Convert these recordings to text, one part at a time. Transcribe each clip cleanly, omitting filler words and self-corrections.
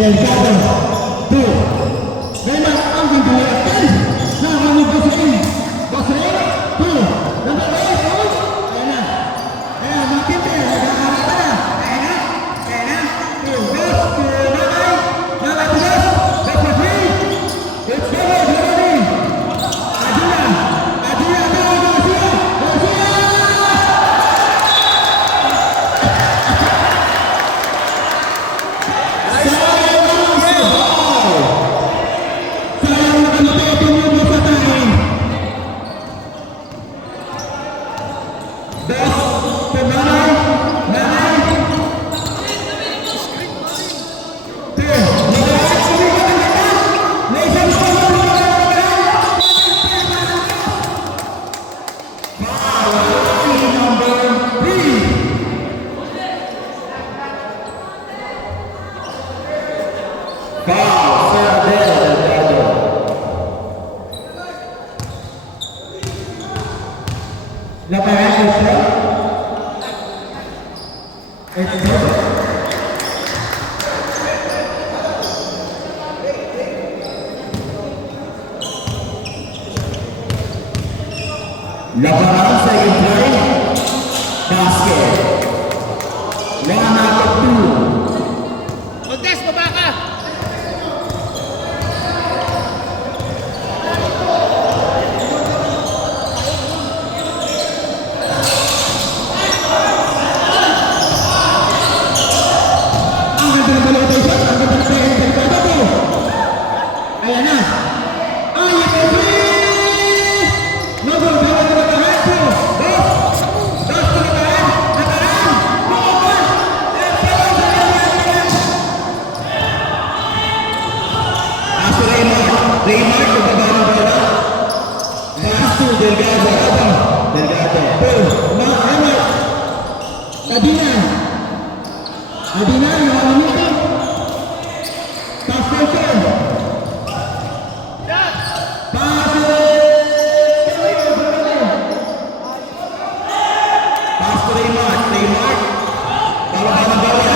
Delgado. Two. Neymar ang ginagawa. Nakamove Bosrin. Bosrin. Two. Number 8. Ayan na. Ayan, makita. Nag-aaral ka na. Ayan na. Ayan na. Two. Dos. Two. Nanay. Nanay. Dos. Number 3. It's David. Ready. Adina. Adina. Garcia. Garcia. Labaran sa Ukraine, basket. One out of two. Contest, baba ka! Ang ganda ng balotation, ang ganda ng Delgado. Ayan na. Ay, ito three! Number 2. Raymar, pagbaba ng bola. Pass to Delgado. Delgado. Raymar. Adina. Adina, you have a meeting. Pass person. Pass Pass to Raymar. Raymar. Pagbaba ng bola.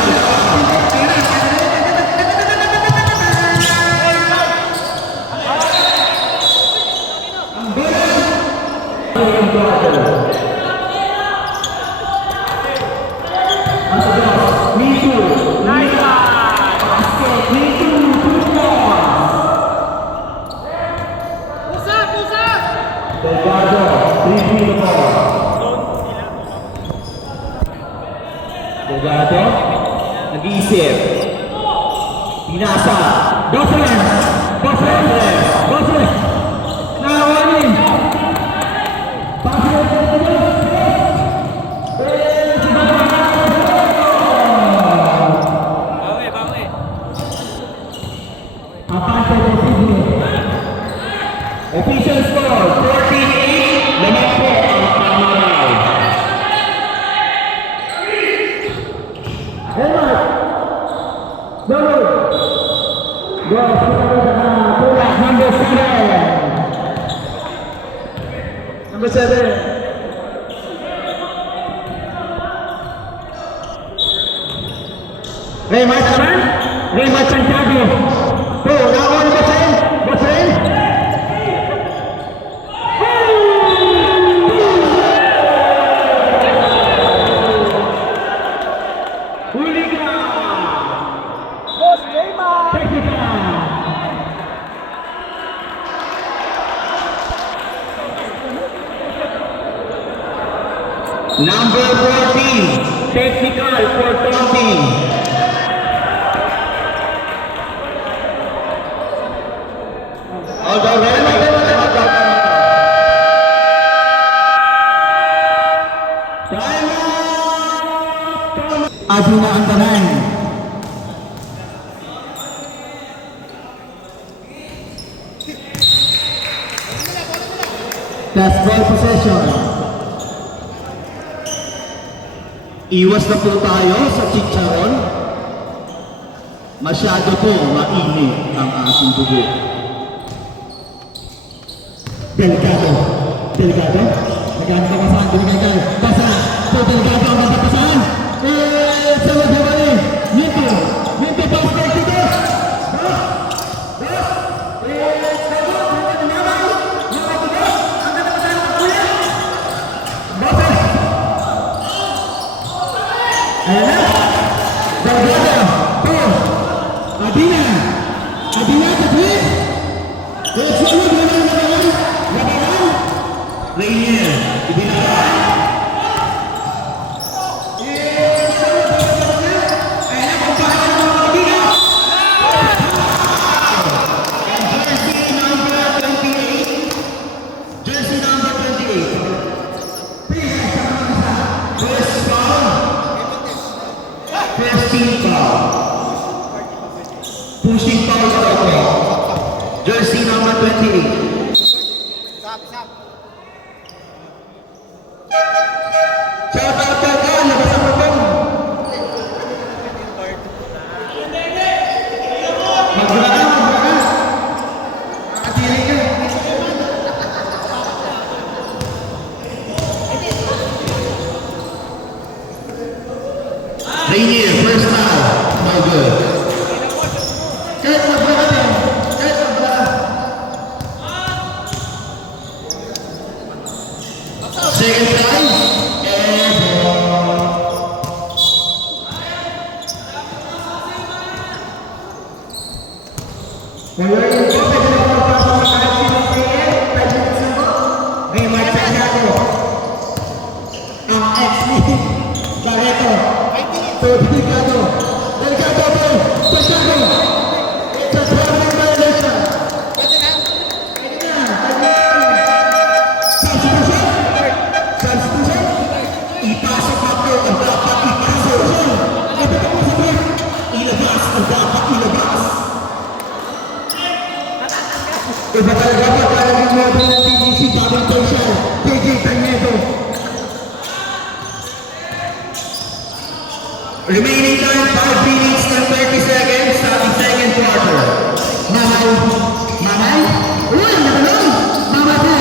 Delgado, nag-iisip. Pinasa. Bosrin. Bosrin. Bosrin. Nawanin. Pasok. Bawi. Aparte de Sydney. Official score, 14-8. Lamang po ang Pamaray. Helmet. Number. Number 7. Number 7. Raymar naman. Raymar Santiago. Nakuha na Bosrin. Bosrin. Huli ka. Boss Raymar! Technica. Number 14. Technical for taunting. Adina ang tanan. Last ball possession. Iwas na po tayo sa chicharon. Masyado po mainit ang ating dugo. Delgado. Delgado. Nagano ka saan? Delgado. Basa. So Delgado ang nagpapasahan. Sa maghabali. Minto. Minto. Basket dito. Ayan na. Delgado. 2. Adina. Adina to 3. Let's go. Labanan. Rainier. Ibinawan. Pushing foul okay. Jersey number 28. Shout out to Gal, labas ang butong. Magbara. Makatili ka. Rainier, first foul. No good. Kahit magbara din. Kahit magbara. Second try. Wala yung ko, pwede na magpapasok ng kahit sinong player. 5 minutes na po. Raymar Santiago. Ang ex-ni Barreto. Delgado. Delgado po. Santiago. It's a traveling violation. Pwede na. Substitution. Ipasok ako ang dapat ipasok. Kapit ako sa break. Ilabas ang dapat ilabas. Iba talaga pa talagang model ng TDC Double Facial, JJ Tañedo. Remaining time, 5 minutes and 30 seconds sa second quarter. Mamay. Mamay? Uy, naman! Mamay po!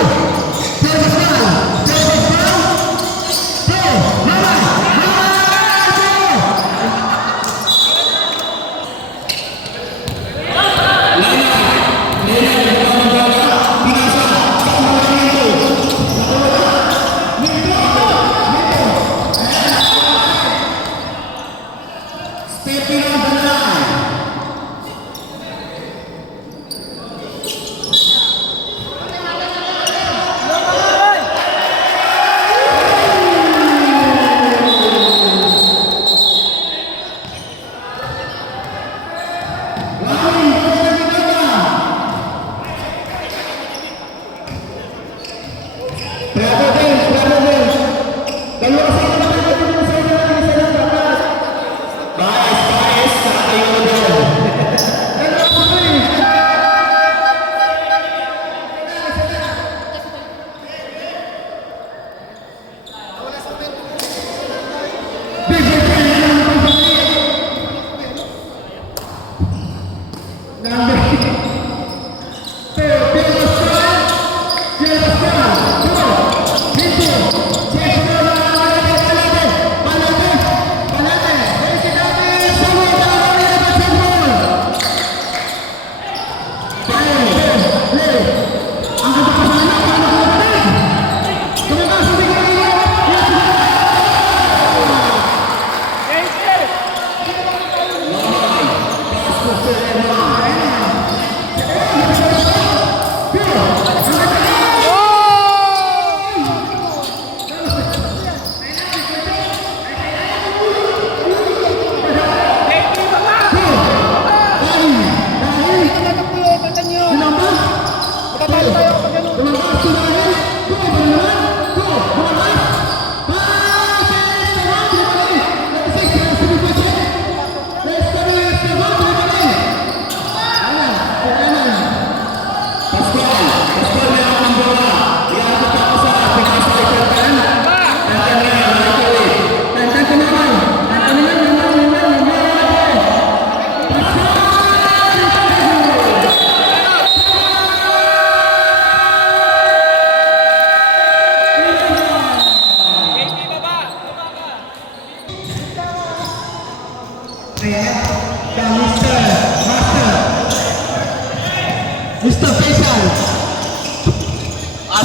Davis Ball! Davis Ball! Po! Mamay! Mamay! Stepping on the line. Bravo Vince, bravo Vince. Dalawa sa inyo naman, dalawa sa inyo naman, isa lang dapat. Bias, saka kayo na doon. Dalawa sa Vince. Big Bang number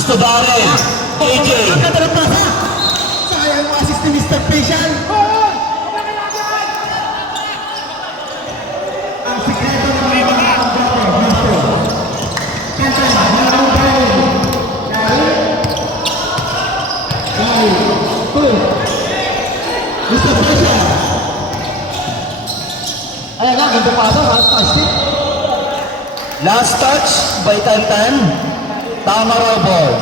'to Barry. AJ. Ang ganda ng pasa. Sayang ang assist ni Mr. Facial. Ayan nga, ganda pa ito. Last touch by Tantan. Tama raw ball.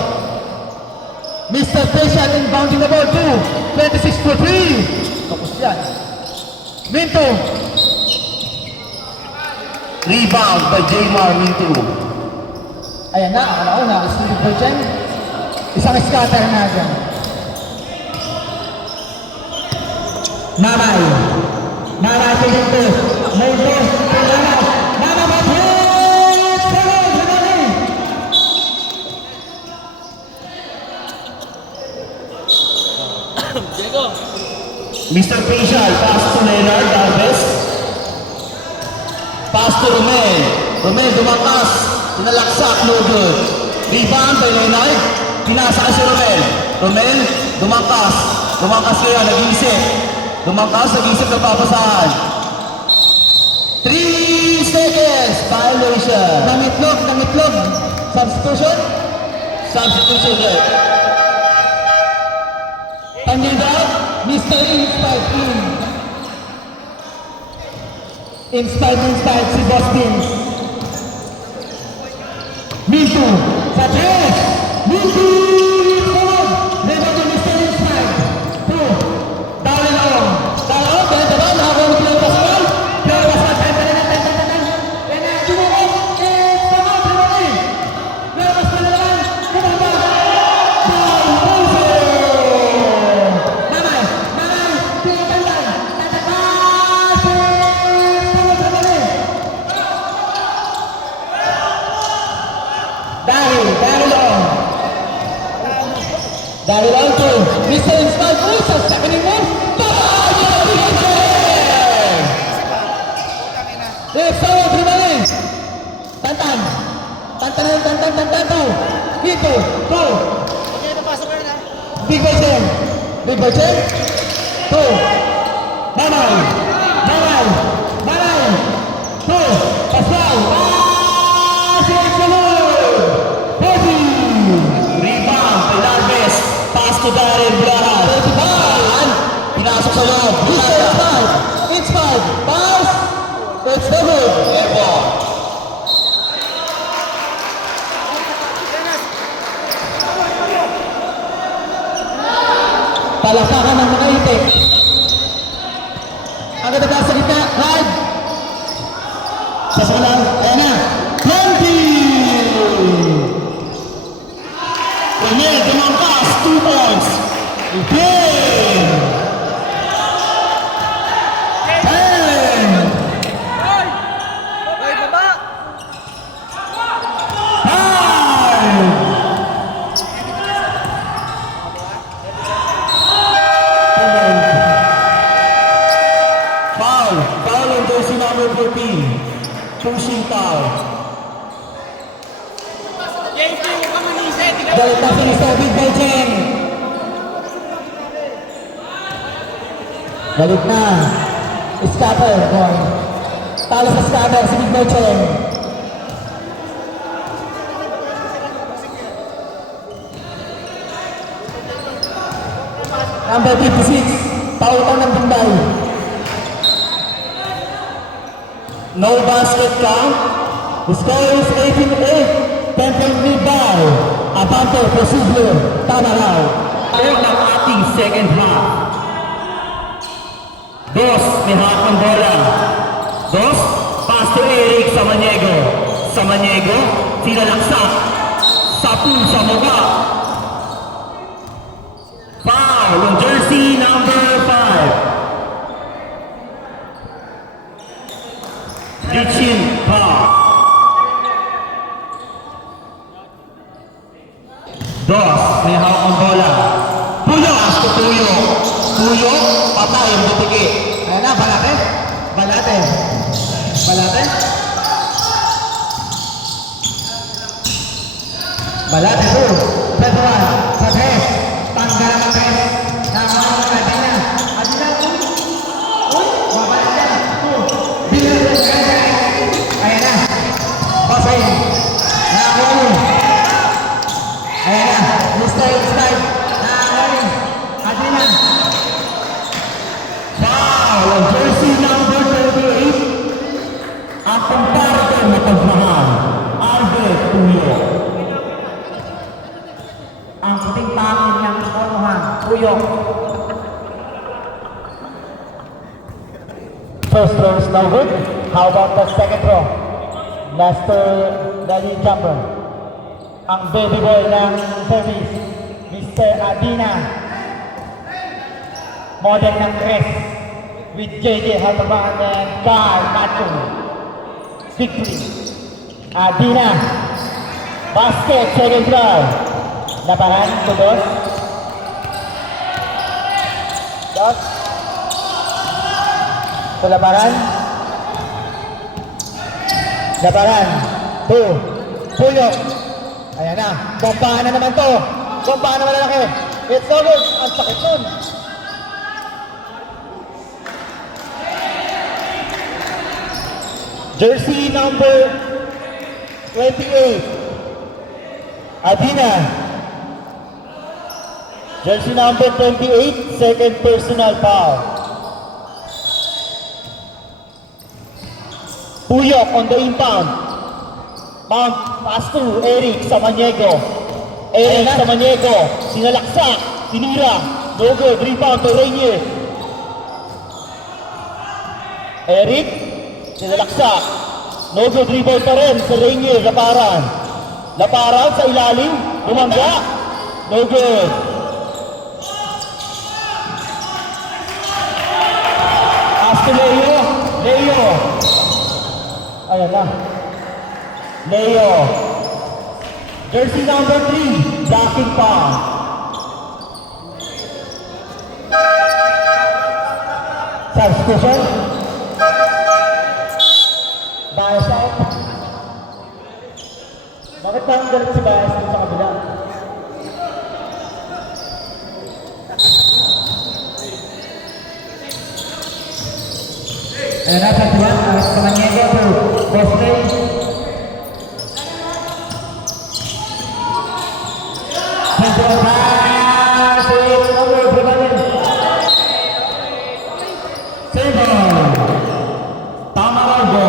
Mr. Facial inbounding the ball to 26 for 3. Tapos yan. Minto. Rebound by Jaymar Minto. Ayan na, akala ko nakasunod po dyan. Isang scatter na dyan. Mamay. Mamay sa ito. Minto. Mamay ba? Diego. Mr. Facial, pass to Leonard Alves. Pass to Romel. Romel dumakas. Tinalaksak, no good. Rebound by Leonard. Pinasa ka si Romel. Romel, dumakas. Dumakas kaya, nag-iisip. Dumakas, nag-iisip ng papasahan. 3 seconds. Violation. Nangitlog. Substitution? Substitution, right. Panyadag, Mr. Inspired in. Inspired si Boston. Minto, sa 3. Minto! Never to Mr. Inspired. 2. Dalon. Kaya diba? Nakakuha ng Player Pascal. Player Pascal, ten. Kaya na, tumukot. Player Pascal na naman. Kumaba. Dahil lang to, Mr. Inspired po sa second move. Let's go, Trimani. Tantan to. Hito, to. Okay, napasok ka na. Big Boy Chen. To. Mamay. To. Pascal. Rebound, Pilarves. Pass to Darren Blahan. Pinasok sa loob. Inspired. Pass. It's the hook. Airball. Palakakan ng mga itik. Agad na sa gitna. Ride. Pasok lang. Ayan na. 20! Daniel Dumangkas, 2 points. Again! 10! Ay, baba. 5! Foul on jersey number 14. Pushing foul. JP, huwag ka manisip. Balik na sa Big Boy Chen. Balik na. Scatter, boy. Talo sa scatter si Big Boy Chen. Number 56, Pautan ng Bunday. No basket count. The score is 18-8. 10-point lead by Abante Posible. Tama raw. Ayaw ng ating second half. Dos, may hawak ng bola. Dos, pass to Eric Samaniego, sinalaksak. Sapu sa mukha. Foul on jersey number 5. Richin Park. Dos, may hawak ng bola. Pulos to Tuyo, patay ang butiki. Ayan na, Balate. Balate to. Pedro, sa 3. Tanggal ang 3. Nakakawa ng Adina. Mabalik yan. 2. Ayan na. Pasay. Nakakuha mo. Ayan na. Mr. Inspired. Nakakuha mo. Adina. 5. foul. Jersey number 38. Ang pamparate na pagmahal. Albert Puyo. Ang puting pangin niyang onohan, Puyok. First row is now good. How about the second row? Lester Dali Jumper. Ang baby boy ng service, Mr. Adina. Model ng Chris with JJ Halterman and Carl Macho. Victory. Adina. Basket, second row. Labaran, Dos. Dos. Labaran. Labaran. 2. Puyok. Ayan na. Bombahan na naman to. Bombahan naman na laki. It's so good. Ang sakit nun. Jersey number 28. Adina. Jersey number 28. Second personal foul. Puyok on the inbound. Mount pass to Eric Samaniego. Eric Samaniego. Sinalaksak. Tinira. No good. Rebound to Rainier. Eric. Sinalaksak. No good. Rebound pa rin sa Rainier. Laparan. Laparan sa ilalim. Bumangga. No good. Pass to Leo. Leo. Ayan na. Leo. Jersey number 3. Blocking pa. Substitution. Bias out. Bakit ba ang galit si Bias dito sa kabila? Ayan na, Santiago, Samaniego to Bosque. Central pass, over, Briganin. Seven. Tamarado.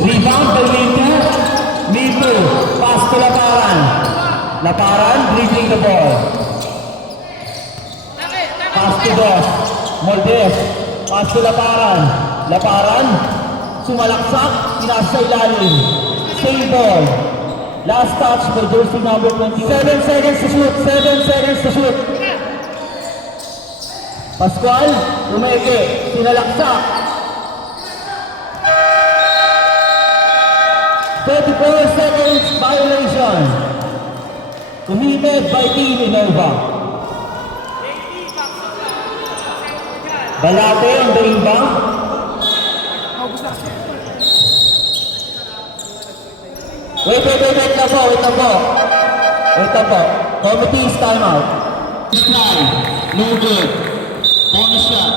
Rebound by Lito. Lito. Pass to Laparan. Laparan dribbling the ball. Pass to Dos. Moldes. Pass to Laparan. Laparan. Sumalaksak. Pinasa sa ilalim. Save ball. Last touch by jersey number 21. 7 seconds to shoot. 7 seconds to shoot. Pascual. Umeke. Sinalaksak. 34 seconds violation. Committed by Team Innova. Balate on the inbound. Wait na po. Wait na po. Committee's timeout. Try. No good. Bonus shot.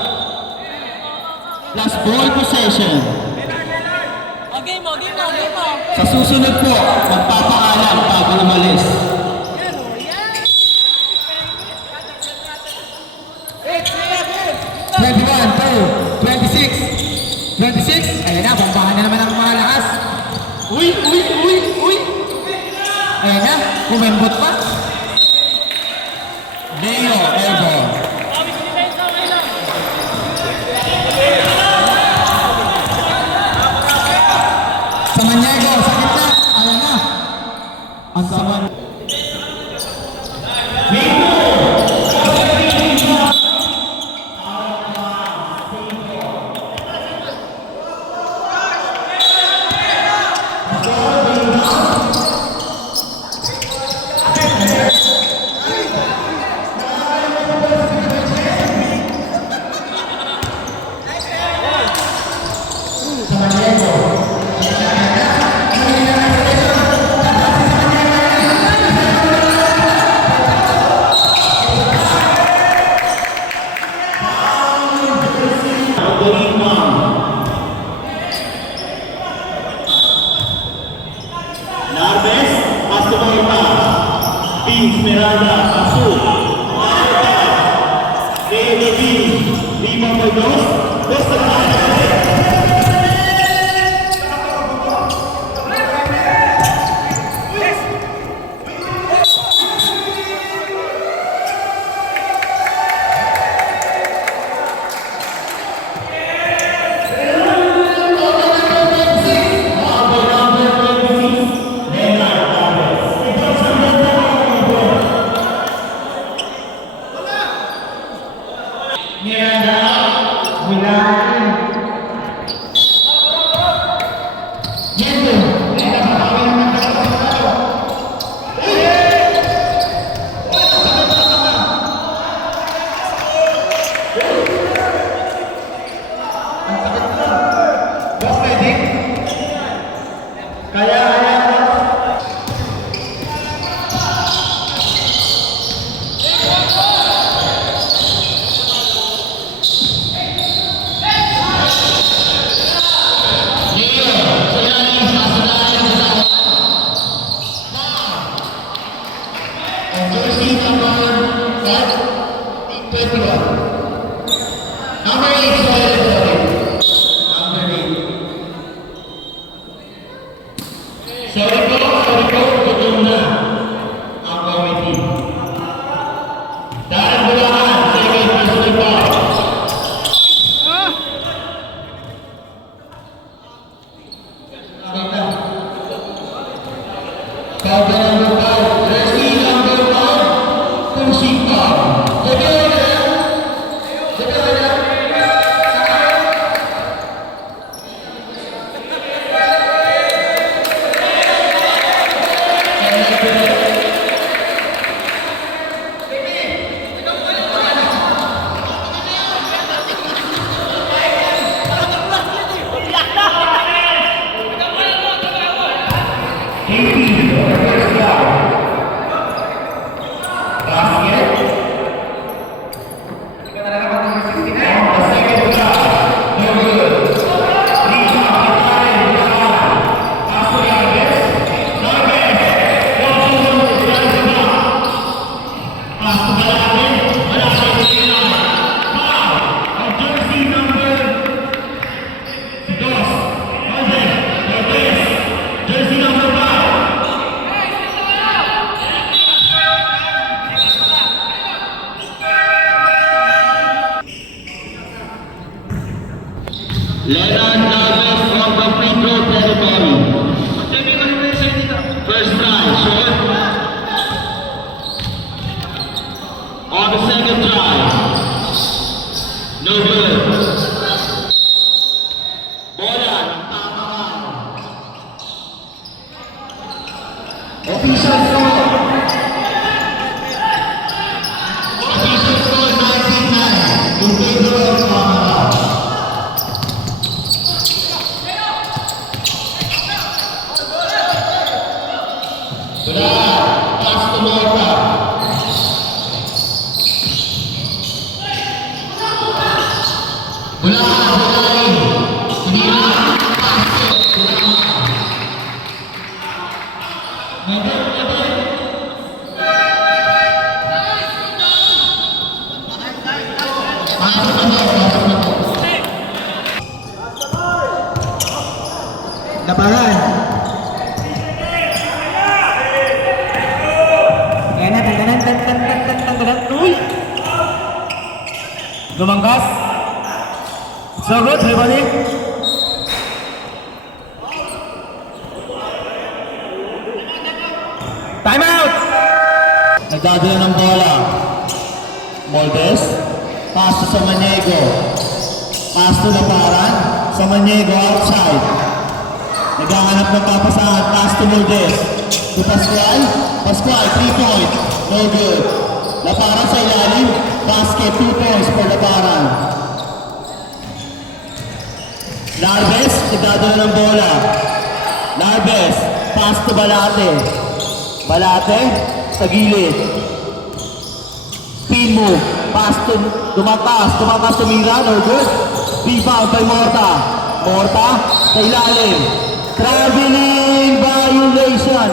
Last ball possession. Game mo. Sa susunod po, magpapaalam bago umalis. Yan o, yan. 21, 2, 26. Ayan na, bombahan na naman ang mga lakas. Uy! Ayan na, kumembot pa. Leo, airball. Samaniego, sa gitna. Ayan na. Ang saman. Vince Miranda, pasu. Leo Levin, 5-2, dos na Leonard Navas from the free throw territory. First try, short. On the second try. No good. Bola. Official score. Official score 19-9. In favor of Panama. Labaran. Lumangkas. So good, everybody. Time out! Nagdadala ng bola. Moldes. Pass to Samaniego. Pass to Laparan. Samaniego outside. Naghahanap ng papasahan. Pass to Moldes. To Pascual. Pascual, 3-point. No good. Laparan sa ilalim. Basket, 2 points for Laparan. Larves, nagdadala ng bola. Larves, pass to Balate. Balate, sa gilid. Spin move, pass to, tumakas, tumira, no good. Rebound by Morta. Morta, sa ilalim. Traveling violation.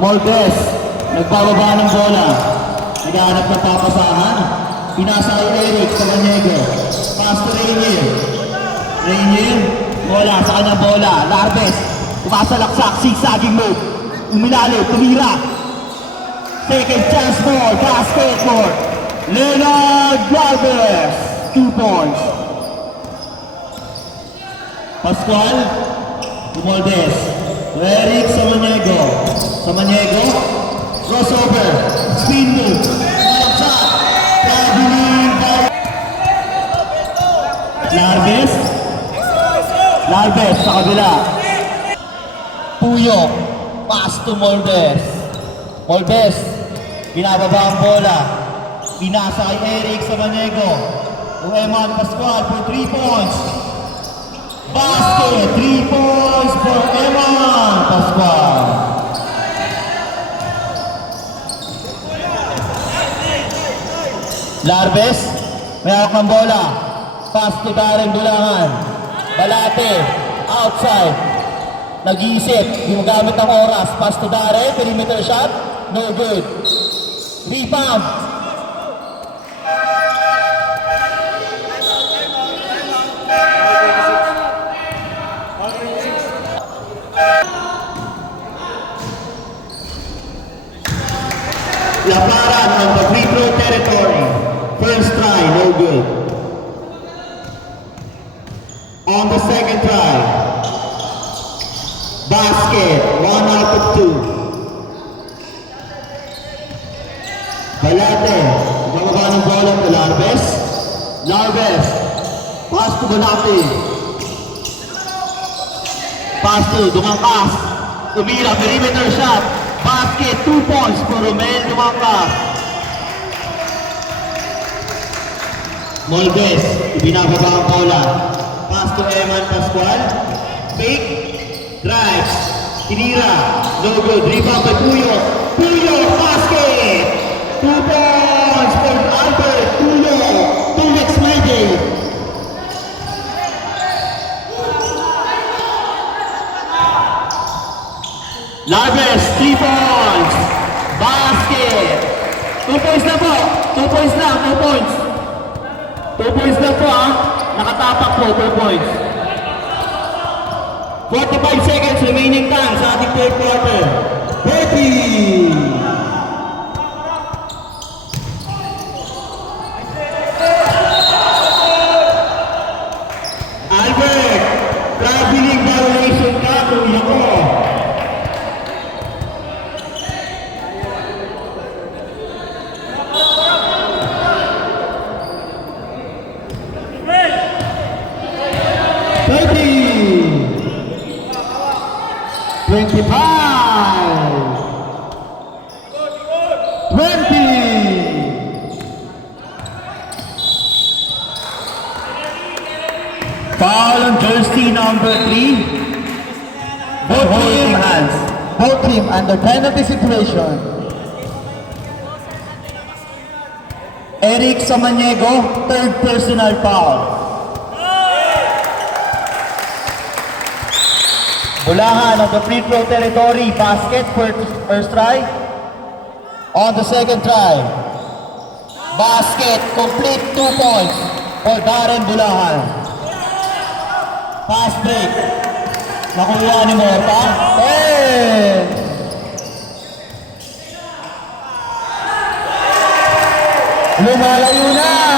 Moldes, nagbababa ng bola. Naghahanap ng papasahan. Pinasa kay Eric sa Maniego. Pass to Rainier. Rainier, bola sa kanyang bola. Larves, tumasalaksak, zigzagging move. Umilalo, tumira. Second chance for basket for Leonard Larves. 2 points. Pascual, Moldes. Eric Samaniego. Samaniego, crossover, spin move, ball shot, traveling by Larves. Larves sa kabila. Puyo, pass to Moldes. Moldes, binababa ang bola. Pinasa kay Eric Samaniego. Ueman Pascual for 3 points. Basket, 3 points for Eman Pascual. Larves, may hawak ng bola. Pass to Darren Bulangan. Balate, outside. Nag-iisip, gumagamit ng oras. Pass to Darren, perimeter shot, no good. Rebound. Laparan on the free throw territory. First try, no good. On the second try, basket, 1 out of 2. Balate, bababa ng bola to Larves. Larves, pass to Balate. Pass to Dumangkas. Tumira, perimeter shot. Basket, 2 points for Romel Dumangkas. Moldes, ibinababa ang bola. Pass to Eman Pascual. Fake, drives, tinira, no good. Rebound by Puyo. Puyo, basket! 2 points for Albert Puyo. 2x Mede. Larves, 3 points. Basket. 2 points na po. 2 points na, 2 points. 2 points na po ha. Nakatapak po, 2 points. 45 seconds remaining time sa ating third quarter. 30. Albert, traveling violation ka, kuya ko. Foul on jersey number 3. Both team under penalty situation. Eric Samaniego, third personal foul. Bulangan on the free throw territory. Basket first try. On the second try. Basket, complete 2 points for Darren Bulangan. Pass break. Nakuha ni Morta. Hey! Lumalayo na!